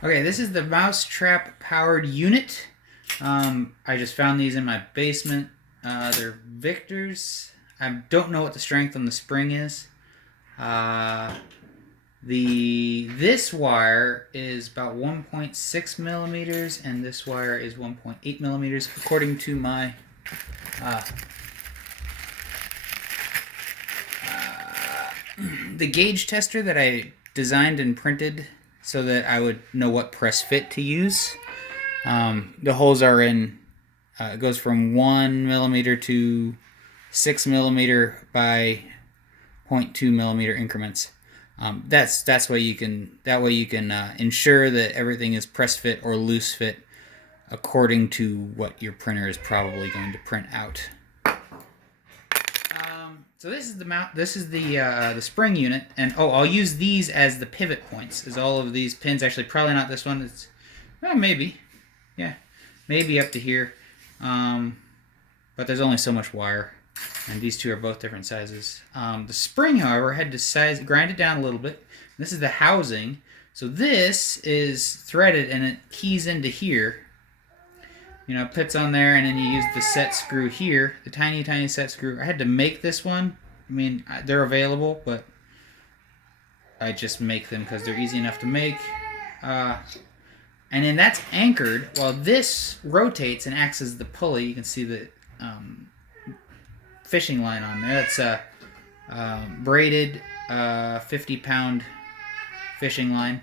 Okay, this is the mousetrap powered unit. I just found these in my basement. They're Victor's. I don't know what the strength on the spring is. Uh, this wire is about 1.6 millimeters, and this wire is 1.8 millimeters, according to my uh, the gauge tester that I designed and printed so that I would know what press fit to use. The holes are in. It goes from 1 millimeter to 6 millimeter by 0.2 millimeter increments. That's way you can ensure that everything is press fit or loose fit according to what your printer is probably going to print out. So this is the mount. This is the spring unit, and I'll use these as the pivot points. As all of these pins, actually, probably not this one. It's maybe, yeah, maybe up to here. But there's only so much wire, and these two are both different sizes. The spring, however, had to grind it down a little bit. This is the housing. So this is threaded, and it keys into here. You know, it puts on there, and then you use the set screw here, the tiny, tiny set screw. I had to make this one. I mean, they're available, but I just make them because they're easy enough to make. And then that's anchored while this rotates and acts as the pulley. You can see the fishing line on there. That's a braided 50-pound fishing line.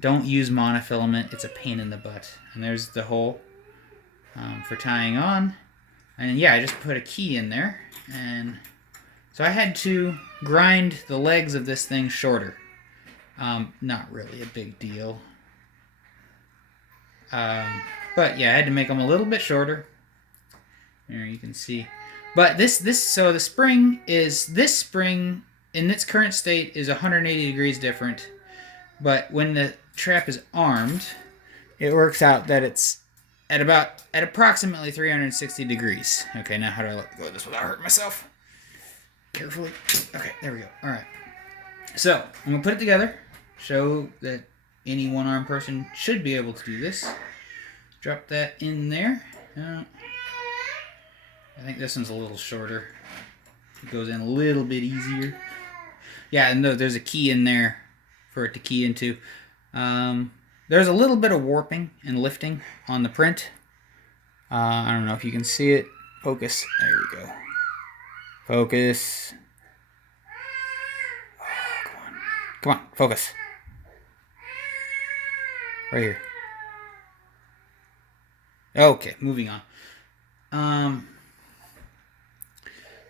Don't use monofilament. It's a pain in the butt. And there's the hole for tying on. And yeah, I just put a key in there. And so I had to grind the legs of this thing shorter. Not really a big deal. But yeah, I had to make them a little bit shorter. There you can see. But so the spring in its current state is 180 degrees different. But when the trap is armed, it works out that it's at approximately 360 degrees. Okay, now how do I let go of this without hurting myself? Carefully. Okay, there we go. All right. So I'm gonna put it together. Show that any one-armed person should be able to do this. Drop that in there. I think this one's a little shorter. It goes in a little bit easier. Yeah, and there's a key in there for it to key into. There's a little bit of warping and lifting on the print. I don't know if you can see it. Focus. There we go. Focus. Oh, come on. Come on, focus. Right here. Okay, moving on.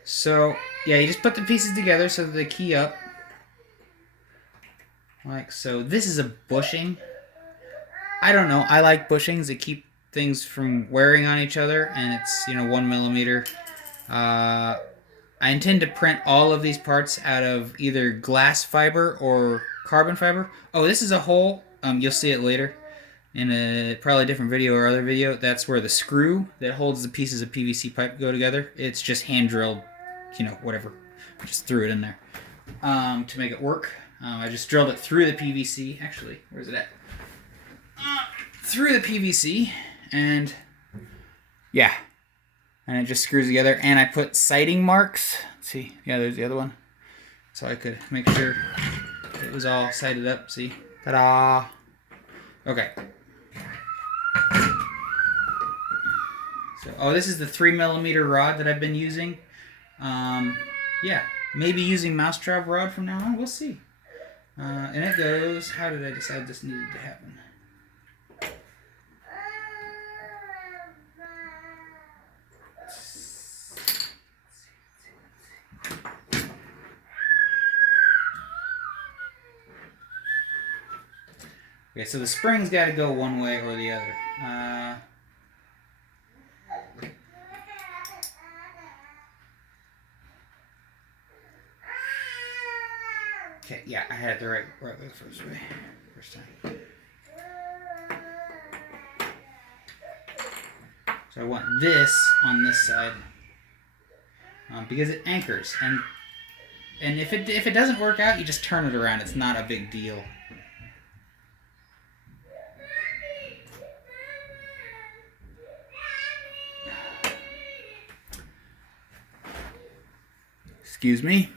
So, yeah, you just put the pieces together so that they key up. Like so. This is a bushing. I don't know. I like bushings that keep things from wearing on each other, and it's 1 millimeter. I intend to print all of these parts out of either glass fiber or carbon fiber. Oh, this is a hole. You'll see it later in a probably different video or other video. That's where the screw that holds the pieces of PVC pipe go together. It's just hand drilled, whatever. I just threw it in there to make it work. I just drilled it through the PVC. Actually, where's it at? Through the PVC, and yeah, and it just screws together. And I put sighting marks. Let's see, yeah, there's the other one, so I could make sure it was all sighted up. See, ta-da! Okay. So, this is the 3 millimeter rod that I've been using. Yeah, maybe using mousetrap rod from now on. We'll see. And it goes. How did I decide this needed to happen? Okay, so the spring's got to go one way or the other. Okay, yeah, I had it the right way first time. So I want this on this side because it anchors, and if it doesn't work out, you just turn it around. It's not a big deal. Excuse me.